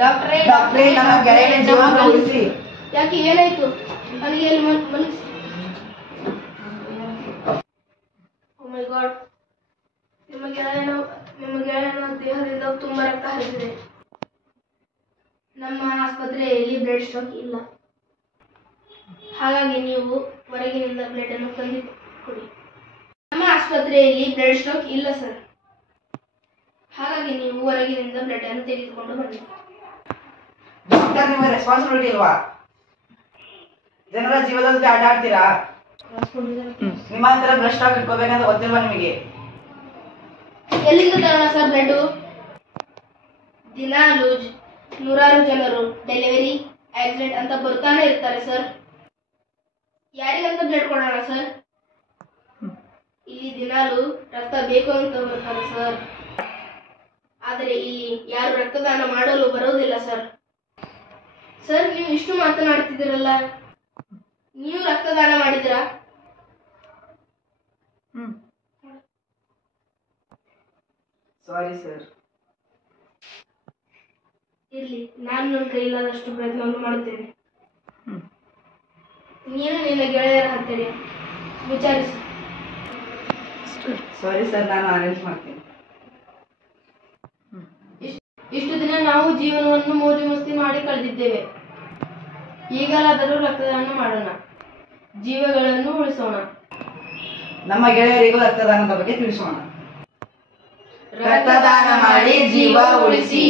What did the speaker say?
ಡಾಕ್ಟ್ರೇ ನಮ್ಮ ಗೆಳೆಯನ ಜೀವನ ಉಳಿಸಿ. ಯಾಕೆ ಏನಾಯ್ತು ನನಗೆ ಓ ಮೈ ಗಾಡ್, ನಿಮ್ಮ ಗೆಳೆಯನ ದೇಹದಿಂದ ತುಂಬಾ ರಕ್ತ ಹರಿದಿದೆ. ನಮ್ಮ ಆಸ್ಪತ್ರೆಯಲ್ಲಿ ಬ್ಲಡ್ ಸ್ಟಾಕ್ ಇಲ್ಲ, ಹಾಗಾಗಿ ನೀವು ಹೊರಗಿನಿಂದ ಬ್ಲಡ್ ಅನ್ನು ತಂದು ಕೊಡಿ. ನಮ್ಮ ಆಸ್ಪತ್ರೆಯಲ್ಲಿ ಬ್ಲಡ್ ಸ್ಟಾಕ್ ಇಲ್ಲ ಸರ್, ಹಾಗಾಗಿ ನೀವು ಹೊರಗಿನಿಂದ ಬ್ಲಡ್ ಅನ್ನು ತೆಗೆದುಕೊಂಡು ಬನ್ನಿ. ಡಾಕ್ಟರ್, ನಿಮ್ಮ ರೆಸ್ಪಾನ್ಸಿಬಿಲಿಟಿ ಇಲ್ವಾ? ಜನರ ಜೀವದ ಜೊತೆ ಆಟ ಆಡ್ತೀರಾ? ನಿಮ್ಮ ಹತ್ರ ಬ್ಲಡ್ ಸ್ಟಾಕ್ ಇಟ್ಕೋಬೇಕಂತ ಗೊತ್ತಿಲ್ವಾ ನಿಮಗೆ? ಎಲ್ಲಿಂದ ತರೋಣ ಸರ್ ಬ್ಲಡ್? ದಿನಾಲು ನೂರಾರು ಜನರು ಡೆಲಿವರಿ ಆಕ್ಸಿಡೆಂಟ್ ಅಂತ ಬರ್ತಾನೆ ಇರ್ತಾರೆ ಸರ್. ಯಾರಿಗಂತ ಬ್ಲಡ್ ಕೊಡೋಣ ಸರ್? ಇಲ್ಲಿ ದಿನಾಲು ರಕ್ತ ಬೇಕು ಅಂತ ಬರ್ತಾರೆ ಸರ್, ಆದರೆ ಇಲ್ಲಿ ಯಾರು ರಕ್ತದಾನ ಮಾಡಲು ಬರೋದಿಲ್ಲ ಸರ್. ಸರ್, ನೀವು ಇಷ್ಟು ಮಾತನಾಡ್ತಿದ್ದೀರಲ್ಲ, ನೀವು ರಕ್ತದಾನ ಮಾಡಿದಿರಾ? Sorry sir. ಇರ್ಲಿ, ನಾನು ನನ್ನ ಕೈಲಾದಷ್ಟು ಪ್ರಯತ್ನವನ್ನು ಮಾಡುತ್ತೇನೆ. ನೀನು ನಿನ್ನ ಗೆಳೆಯರ ಹತ್ತಿರ ವಿಚಾರಿಸಿ. ಸಾರಿ ಸರ್, ನಾನು ಅರೇಂಜ್ ಮಾಡ್ತೀನಿ. ಇಷ್ಟು ದಿನ ನಾವು ಜೀವನವನ್ನು ಮೋಜು ಮಸ್ತಿ ಮಾಡಿ ಕಳೆದಿದ್ದೇವೆ. ಈಗಲಾದರೂ ರಕ್ತದಾನ ಮಾಡೋಣ, ಜೀವಗಳನ್ನು ಉಳಿಸೋಣ. ನಮ್ಮ ಗೆಳೆಯರಿಗೂ ರಕ್ತದಾನದ ಬಗ್ಗೆ ತಿಳಿಸೋಣ. ರಕ್ತದಾನ ಮಾಡಿ ಜೀವ ಉಳಿಸಿ.